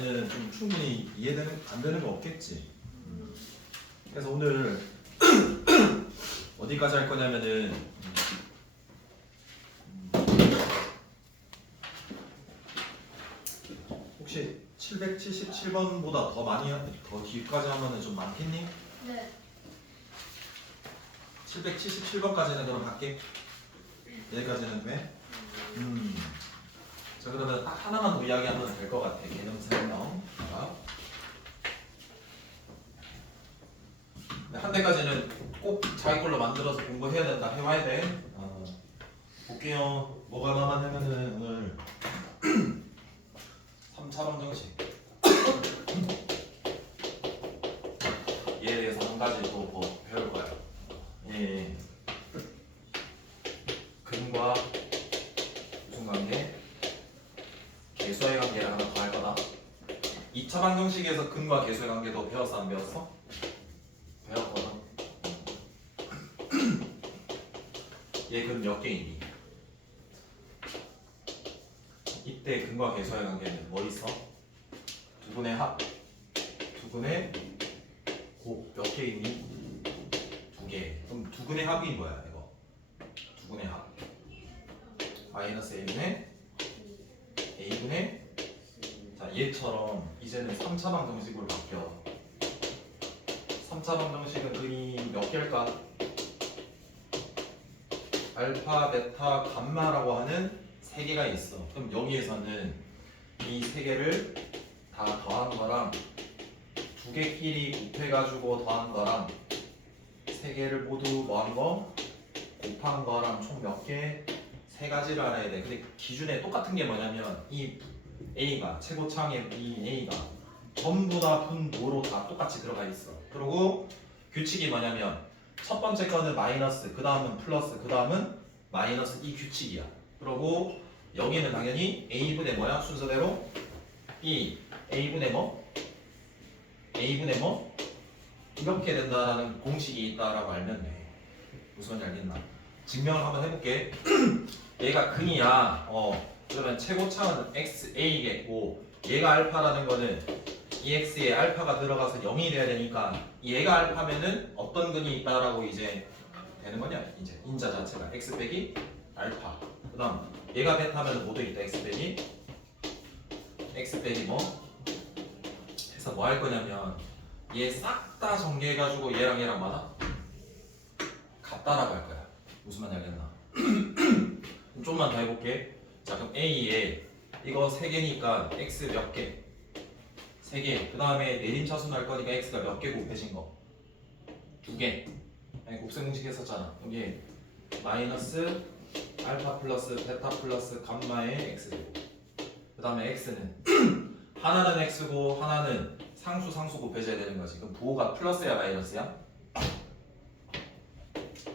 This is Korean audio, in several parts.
정도까지는 좀 충분히 이해되는 안 되는 거 없겠지. 그래서 오늘 어디까지 할 거냐면은 혹시 777번보다 더 많이 더 뒤까지 하면은 좀 많겠니? 네. 777번까지는 그럼 할게. 여기까지는 돼? 자 그러면 딱 하나만 더 이야기하면 될 것 같아. 개념 설명. 한 대까지는 꼭 자기 걸로 만들어서 공부해야 된다. 해와야 돼. 볼게요. 뭐가 남았냐면은 오늘 3차 방정식. 얘에 대해서 한 가지 또 뭐 배울 거야. 예. 근과 무슨 관계? 개수의 관계를 하나 더 할 거다. 2차 방정식에서 근과 개수의 관계도 배웠어 안 배웠어? 배웠거든. 얘 근 몇 개이니? 이때 근과 개수의 관계는 뭐 있어? 두근의 합, 두근의 곱 몇 개이니? 2개. 그럼 두근의 합이 뭐야 이거? 두근의 합 마이너스 a분의 a분의 자 얘처럼 이제는 3차 방정식으로 바뀌어. 3차 방정식은 근이 몇 개일까? 알파, 베타, 감마라고 하는 3개가 있어. 그럼 여기에서는 이 3개를 다 더한 거랑 2개끼리 곱해가지고 더한 거랑 3개를 모두 뭐한 거? 곱한 거랑 총 몇 개? 3가지를 알아야 돼. 근데 기준에 똑같은 게 뭐냐면 이 A가 최고창의 이 A가 전부 다 분모로 다 똑같이 들어가 있어. 그리고 규칙이 뭐냐면 첫 번째 거는 마이너스, 그 다음은 플러스, 그 다음은 마이너스 이 규칙이야. 그리고 여기는 당연히 A분의 뭐야? 순서대로 B, A분의 뭐? A분의 뭐? 이렇게 된다라는 공식이 있다라고 알면 돼. 무슨 말인지 알겠나? 증명을 한번 해볼게. 얘가 근이야. 그러면 최고차는 XA겠고 얘가 알파라는 거는 이 x에 알파가 들어가서 0이 돼야 되니까 얘가 알파면은 어떤 근이 있다라고 이제 되는 거냐? 이제 인자 자체가 x 빼기 알파. 그다음 얘가 베타면은 뭐 되겠다? x 빼기 뭐? 해서 뭐 할 거냐면 얘 싹 다 정리해가지고 얘랑 맞아? 같다라고 할 거야. 무슨 말인지 알겠나? 좀만 더 해볼게. 자 그럼 A에 이거 3개니까 x 몇 개? 3개. 그 다음에 내림차순 할 거니까 x가 몇 개 곱해진 거? 2개. 곱셈 공식 했었잖아. 여기 마이너스 알파 플러스 베타 플러스 감마의 x제곱. 그 다음에 x는 하나는 x고 하나는 상수 곱해져야 되는 거지. 그럼 부호가 플러스야 마이너스야?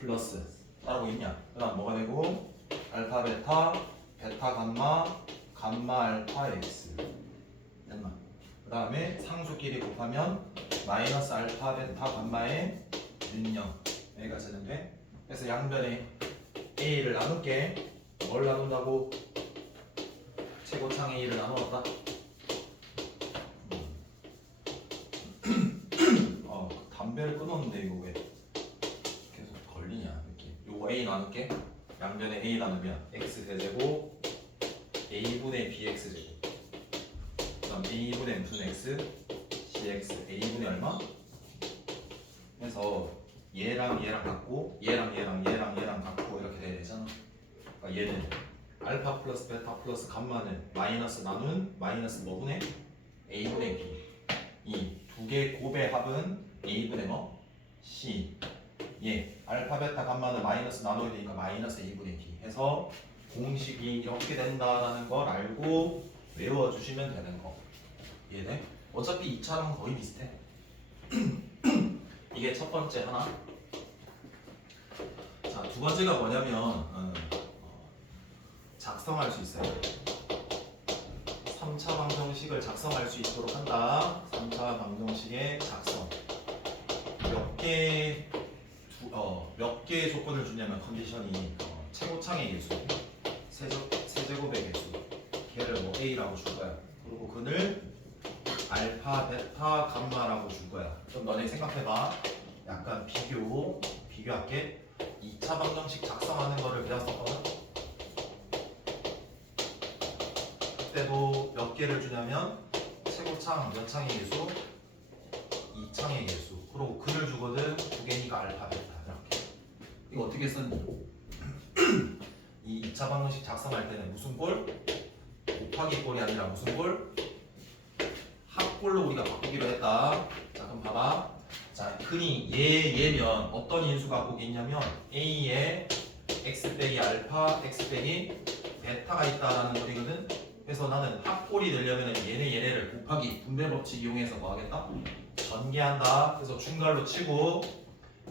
플러스. 따라고 있냐? 그 다음 뭐가 되고 알파 베타 베타 감마 감마 알파 x 됐나? 그 다음에 상수끼리 곱하면 마이너스 알파 베타 감마의 윤영 여기가 되는데 그래서 양변에 a를 나눌게. 뭘 나눈다고? 최고창 a를 나누었다. 담배를 끊었는데 이거 왜 계속 걸리냐 이렇게. 요거 a 나눌게. 양변에 a 나누면 x 세제곱 a분의 bx 제곱. 그다음 a분의 무슨 x cx a분의 얼마? 해서 얘랑 같고 얘랑 같고 이렇게 돼야 되잖아. 그러니까 얘는 알파 플러스 베타 플러스 감마는 마이너스 나눈 마이너스 뭐분의 a분의 b. 이 두 개 곱의 합은 a분의 뭐? c. 예, 알파 베타 감마는 마이너스 나눠야 되니까 마이너스 a분의 b 해서 공식이 이렇게 된다라는 걸 알고 외워주시면 되는 거. 이해돼? 어차피 2차랑 거의 비슷해. 이게 첫 번째 하나. 자, 두 번째가 뭐냐면 작성할 수 있어요. 3차 방정식을 작성할 수 있도록 한다. 3차 방정식의 작성. 몇 개의 조건을 주냐면 컨디션이 최고창의 개수, 세제곱의 개수, 걔를 뭐 a라고 줄 거야. 그리고 근을 알파, 베타, 감마라고 줄 거야. 그럼 너네 생각해봐. 약간 비교할게. 2차 방정식 작성하는 거를 배웠었거든. 그때도 몇 개를 주냐면 최고창 몇 창의 개수? 2창의 개수. 그리고 글을 주거든. 두 개니까 알파, 베타 이렇게. 이거 어떻게 쓰니? 이 2차 방정식 작성할 때는 무슨 꼴? 곱하기 꼴이 아니라 무슨 꼴? 합꼴로 우리가 바꾸기로 했다. 자 그럼 봐봐. 자 흔히 얘면 어떤 인수 갖고 있냐면 A에 x 빼기 알파, x 빼기 베타가 있다라는 소리거든. 그래서 나는 합꼴이 되려면 얘네를 곱하기 분배 법칙 이용해서 뭐 하겠다? 전개한다. 그래서 중괄호 치고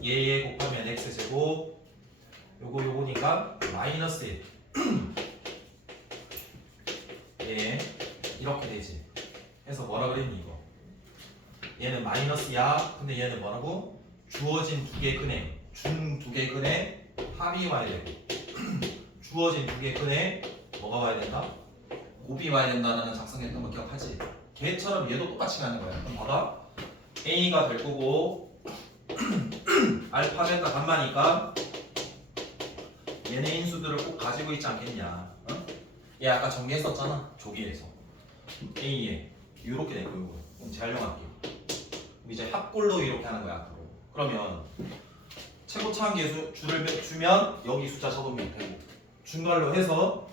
얘 곱하면 x제곱 요거니까 마이너스 1 예, 이렇게 되지. 그래서 뭐라 그랬니 이거? 얘는 마이너스야. 근데 얘는 뭐라고? 주어진 두 개 근에 준 두 개 근에 합이 와야 되고 주어진 두 개 근에 뭐가 와야 된다? 곱이 와야 된다는 작성했던 거 기억하지? 걔처럼 얘도 똑같이 가는 거야. 그럼 봐봐. A가 될 거고 알파, 베타, 감마니까 얘네 인수들을 꼭 가지고 있지 않겠냐? 어? 얘 아까 정리했었잖아. 조기에서 A에 이렇게 될 거고 그럼 재활용할게요. 이제 합골로 이렇게 하는 거야 앞으로. 그러면 최고차항 계수 줄을 주면 여기 숫자 적으면 되고 중괄로 해서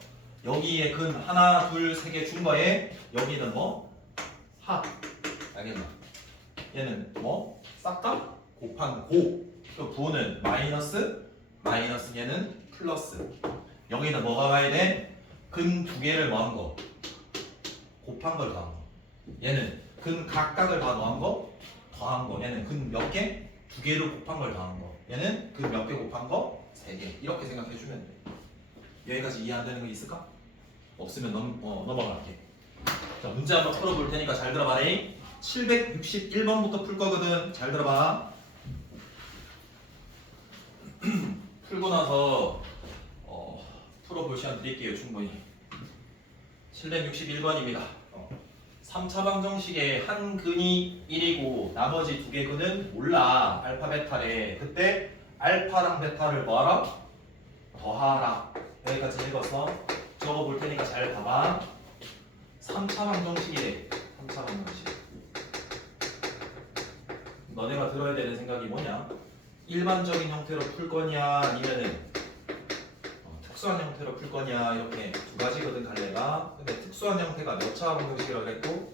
여기에 근 하나, 둘, 세 개 준 거에 여기는 뭐? 합. 알겠나? 얘는 뭐? 싹 다 곱한 고. 그 부호는 마이너스 얘는 플러스. 여기는 뭐가 가야 돼? 근 두 개를 뭐한 거? 곱한 걸 더한 거. 얘는 근 각각을 다 더한 거? 더한 거. 얘는 근 몇 개? 두 개를 곱한 걸 더한 거. 얘는 근 몇 개 곱한 거? 세 개. 이렇게 생각해 주면 돼. 여기까지 이해 안 되는 거 있을까? 없으면 넘어갈게. 자, 문제 한번 풀어볼 테니까 잘 들어봐래. 761번부터 풀 거거든. 잘 들어봐. 풀고 나서 풀어볼 시간 드릴게요. 충분히. 761번입니다. 3차 방정식의 한 근이 1이고 나머지 두 개 근은 몰라. 알파, 베타래. 그때 알파랑 베타를 뭐하라? 더하라. 여기까지 읽었어. 적어볼 테니까 잘 봐봐. 3차 방정식이래. 3차 방정식. 너네가 들어야 되는 생각이 뭐냐? 일반적인 형태로 풀 거냐 아니면은 특수한 형태로 풀 거냐 이렇게 두 가지거든 갈래가. 근데 특수한 형태가 몇 차 방정식이라고 했고?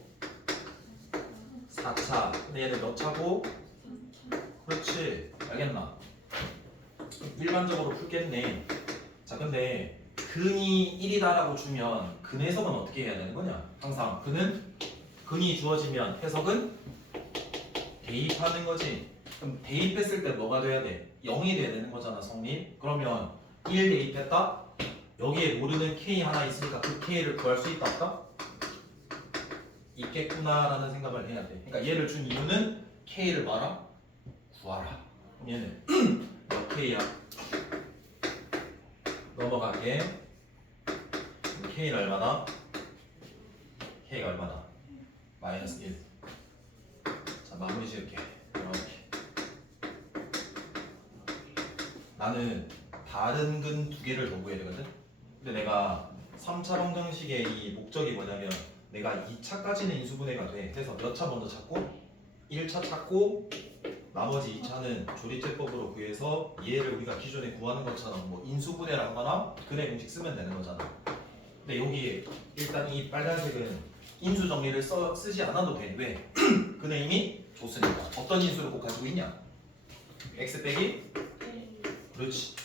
4차. 근데 얘는 몇 차고? 그렇지. 알겠나? 일반적으로 풀겠네. 자 근데 근이 1이다라고 주면 근 해석은 어떻게 해야 되는 거냐? 항상 근이 주어지면 해석은 대입하는 거지. 그럼 대입했을 때 뭐가 돼야 돼? 0이 돼야 되는 거잖아 성립. 그러면 1 대입했다? 여기에 모르는 K 하나 있으니까 그 K를 구할 수 있다 없다? 있겠구나 라는 생각을 해야 돼. 그러니까 얘를 준 이유는 K를 봐라? 구하라. 그럼 얘는 몇 K야? 넘어갈게. K는 얼마나? K가 얼마나? 마이너스 1. 자 마무리 지을게. 이렇게. 나는 다른 근 두 개를 더 구해야 되거든? 근데 내가 3차 방정식의 이 목적이 뭐냐면 내가 2차까지는 인수분해가 돼. 그래서 몇 차 먼저 찾고 1차 찾고 나머지 2차는 조립제법으로 구해서 얘를 우리가 기존에 구하는 것처럼 뭐 인수분해를 하거나 근의 공식 쓰면 되는 거잖아. 근데 여기에 일단 이 빨간색은 인수 정리를 쓰지 않아도 돼. 왜? 근의 이미 줬으니까. 어떤 인수를 꼭 가지고 있냐? x 빼기? 그렇지.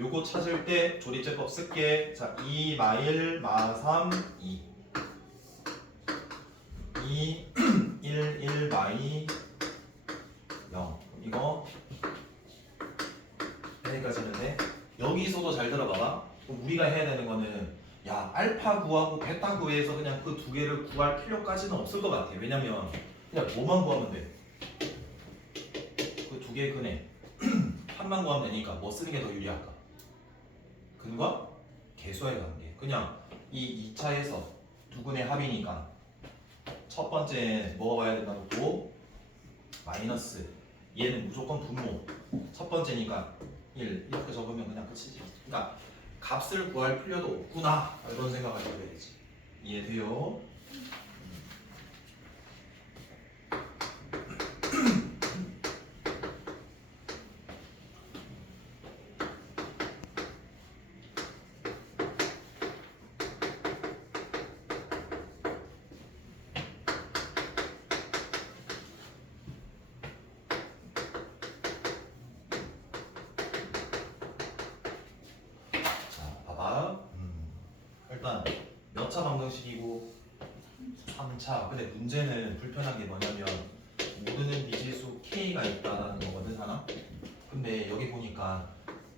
요거 찾을 때 조립제법 쓸게. 자, 2 마일 마3 2 2 1 1 마이 0. 이거 여기까지는 돼. 여기서도 잘 들어봐봐. 그럼 우리가 해야 되는 거는 야 알파 구하고 베타 구해서 그냥 그 두 개를 구할 필요까지는 없을 것 같아. 왜냐면 그냥 뭐만 구하면 돼. 그 두 개 근에 한만 구하면 되니까 뭐 쓰는 게 더 유리할까? 근과 개수의 관계. 그냥 이 2차에서 두 근의 합이니까 첫 번째 뭐가 와야 된다고 또 마이너스 얘는 무조건 분모 첫 번째니까 1 이렇게 적으면 그냥 끝이지. 그러니까 값을 구할 필요도 없구나 이런 생각을 해야 되지. 이해돼요? 자 봐봐. 일단 몇 차 방정식이고 3차. 근데 문제는 불편한 게 뭐냐면 모르는 미지수 K가 있다라는 거거든 하나. 근데 여기 보니까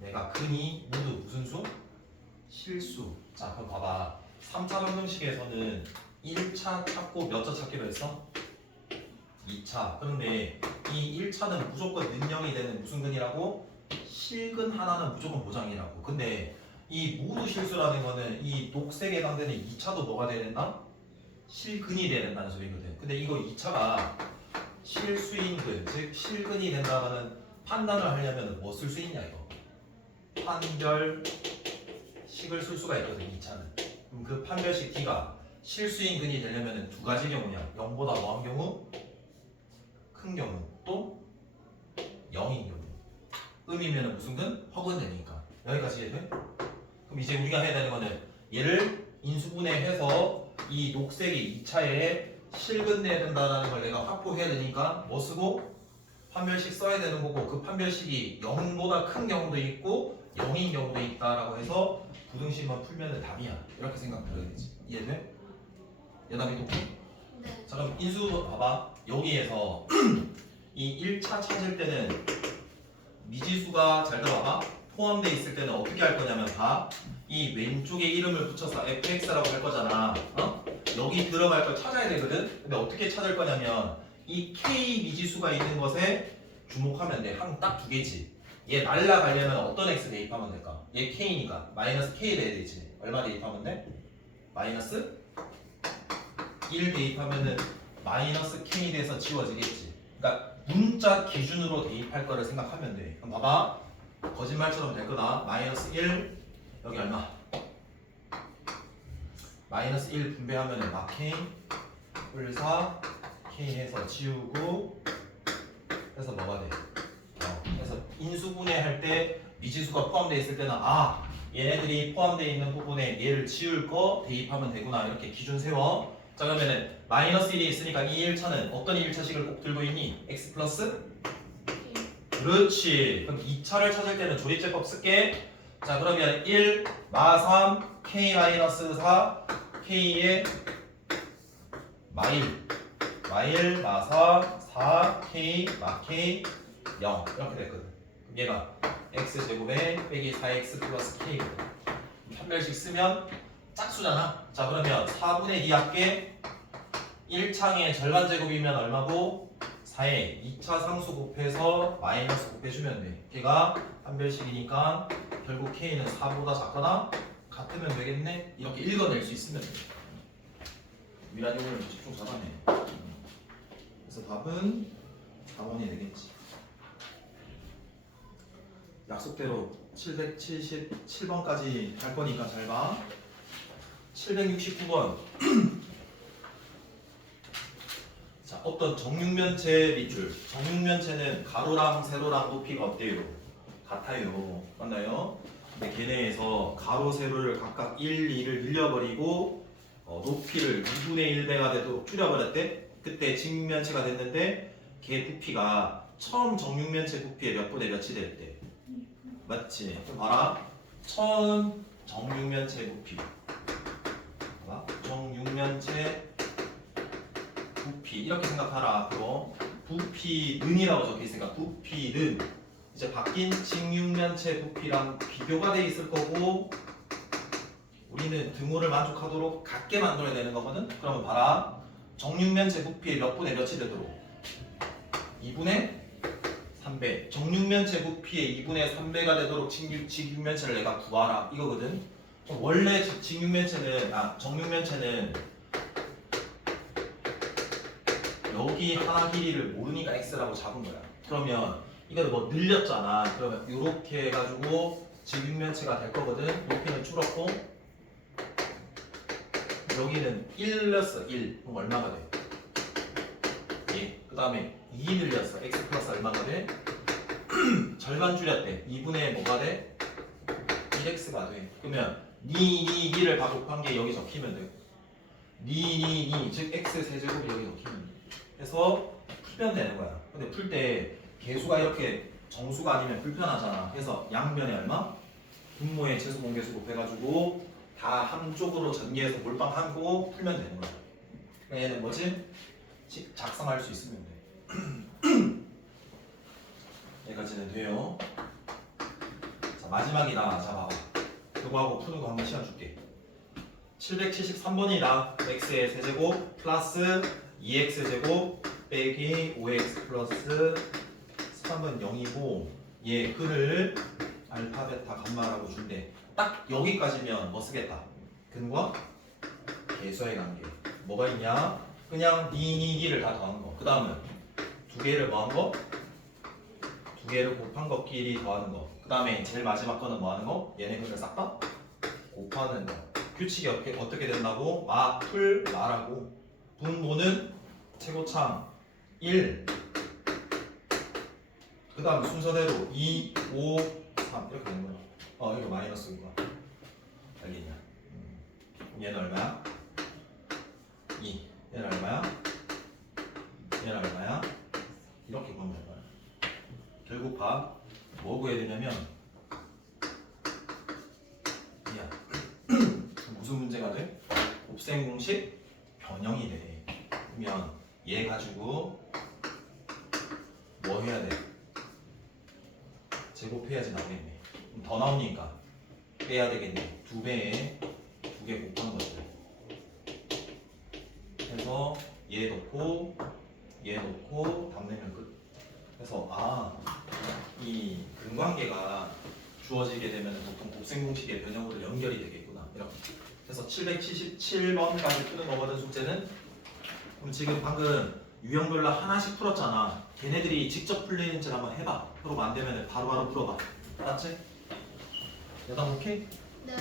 내가 근이 모두 무슨 수? 실수. 자 그럼 봐봐. 3차 방정식에서는 1차 찾고 몇 차 찾기로 했어? 2차. 그런데 이 1차는 무조건 능령이 되는 무슨 근이라고? 실근 하나는 무조건 보장이라고. 근데 이 모두 실수라는 거는 이 녹색에 해당되는 2차도 뭐가 돼야 된다? 실근이 돼야 된다는 소리거든. 근데 이거 2차가 실수인 근, 즉 실근이 된다는 판단을 하려면 뭐 쓸 수 있냐 이거. 판별식을 쓸 수가 있거든 2차는. 그럼 그 판별식 D가 실수인 근이 되려면 두 가지 경우냐. 0보다 뭐한 경우? 큰 경우. 또 0인 경우. 음이면 무슨 근? 허근되니까. 여기까지 이해돼? 그럼 이제 우리가 해야 되는 거는 얘를 인수분해해서 이 녹색이 2차에 실근돼야 된다는 걸 내가 확보해야 되니까 뭐 쓰고? 판별식 써야 되는 거고 그 판별식이 0보다 큰 경우도 있고 0인 경우도 있다라고 해서 부등식만 풀면 답이야. 이렇게 생각들어야 되지. 이해돼? 예담이 똑똑해? 네. 자 그럼 인수 봐봐. 여기에서 이 1차 찾을 때는 미지수가 잘 들어봐봐. 포함되어 있을 때는 어떻게 할 거냐면 다 이 왼쪽에 이름을 붙여서 fx라고 할 거잖아. 어? 여기 들어갈 걸 찾아야 되거든. 근데 어떻게 찾을 거냐면 이 k 미지수가 있는 것에 주목하면 돼. 한 딱 두 개지. 얘 날라가려면 어떤 x 대입하면 될까? 얘 k니까 마이너스 k 돼야 되지. 얼마 대입하면 돼? 마이너스 1 대입하면은 마이너스 k 돼서 지워지겠지. 그러니까 문자 기준으로 대입할 거를 생각하면 돼. 그럼 봐봐. 거짓말처럼 될 거다. 마이너스 1 여기 얼마? 마이너스 1 분배하면은 막 k 뿔 4 k 해서 지우고 그래서 뭐가 돼? 그래서 인수분해 할 때 미지수가 포함되어 있을 때는 아 얘네들이 포함되어 있는 부분에 얘를 지울 거 대입하면 되구나 이렇게 기준 세워. 자 그러면은 마이너스 1이 있으니까 이 1차는 어떤 1차식을 꼭 들고 있니? x 플러스? 그렇지. 그럼 2차를 찾을 때는 조립제법 쓸게. 자 그러면 1 마 3 k 마이너스 4 k의 마일 마 4 4 k 마 k 0 이렇게 됐거든. 그럼 얘가 x 제곱에 빼기 4x 플러스 k거든. 판별식 쓰면 짝수잖아. 자 그러면 4분의 2 합계 1창의 절반 제곱이면 얼마고? 4에 2차 상수 곱해서 마이너스 곱해주면 돼. 걔가 판별식이니까 결국 k는 4보다 작거나 같으면 되겠네. 이렇게 읽어낼 수 있으면 돼. 미란이 오늘 집중 잘하네. 그래서 답은 4번이 되겠지. 약속대로 777번까지 갈 거니까 잘 봐. 769번. 자, 어떤 정육면체 밑줄. 정육면체는 가로랑 세로랑 높이가 어때요? 같아요. 맞나요? 근데 걔네에서 가로, 세로를 각각 1, 2를 늘려버리고 높이를 2분의 1배가 되도록 줄여버렸대. 그때 직육면체가 됐는데 걔 부피가 처음 정육면체 부피의 몇 분의 몇이 됐대? 맞지? 그럼 봐라. 처음 정육면체 부피. 봐봐. 정육면체 부피 이렇게 생각하라. 앞으로 부피는이라고 적혀있으니까 부피는 이제 바뀐 직육면체 부피랑 비교가 돼 있을 거고 우리는 등호를 만족하도록 같게 만들어야 되는 거거든. 그러면 봐라. 정육면체 부피의 몇 분의 몇이 되도록 2분의 3배. 정육면체 부피의 2분의 3배가 되도록 직육면체를 내가 구하라 이거거든. 원래 정육면체는 여기 하나 길이를 모르니까 x라고 잡은 거야. 그러면 이거를 뭐 늘렸잖아. 그러면 이렇게 해가지고 직육면체가 될 거거든. 높이는 줄었고 여기는 1 늘렸어. 1. 그럼 얼마가 돼? 예. 그 다음에 2 늘렸어. x 플러스 얼마가 돼? 절반 줄였대. 2분의 뭐가 돼? 1x가 돼. 그러면 니를 다 곱한 게 여기 적히면 돼. 니 즉 x 세제곱이 여기 적히면 돼. 해서 풀면 되는 거야. 근데 풀 때 개수가 이렇게 정수가 아니면 불편하잖아. 그래서 양변에 얼마? 분모에 최소 공개수 곱해가지고 다 한쪽으로 전개해서 몰빵하고 풀면 되는 거야. 그러니까 얘는 뭐지? 작성할 수 있으면 돼. 여기까지는 돼요. 자 마지막이다. 자 봐봐. 그거하고 푸는 거 한번 시간 줄게. 773번이다. x의 세제곱 플러스 2x제곱 빼기 5x 플러스 3번 0이고 얘 근을 알파 베타 감마라고 준대. 딱 여기까지면 뭐 쓰겠다. 근과 계수의 관계. 뭐가 있냐? 그냥 니를 다 더한 거. 그 다음은 두 개를 뭐 한 거? 두 개를 곱한 것끼리 더하는 거. 그 다음에 제일 마지막 거는 뭐 하는 거? 얘네 근을 싹 다 곱하는 거. 규칙이 어떻게 된다고? 풀, 마라고. 분모는 최고창 1. 그 다음 순서대로 2, 5, 3 이렇게 되는 거야. 이거 마이너스 이거. 알겠냐? 얘는 얼마야? 2. 얘는 얼마야? 얘는 얼마야? 이렇게 보면 될 거야. 결국 봐. 뭐 구해야 되냐면 야 무슨 문제가 돼? 곱셈 공식 변형이 돼. 그러면 얘 가지고 뭐 해야 돼? 제곱해야지 나오겠네. 그럼 더 나오니까 빼야 되겠네. 2배에 2개 곱한 것들. 해서 얘 넣고 얘 넣고 답 내면 끝. 그래서 이 근관계가 주어지게 되면 보통 곱셈 공식의 변형으로 연결이 되겠구나. 이렇게. 그래서 777번까지 푸는 거거든 숙제는. 그럼 지금 방금 유형별로 하나씩 풀었잖아. 걔네들이 직접 풀리는지 한번 해봐. 그러고 안 되면 바로바로 풀어봐. 알았지? 여담 오케이? 네.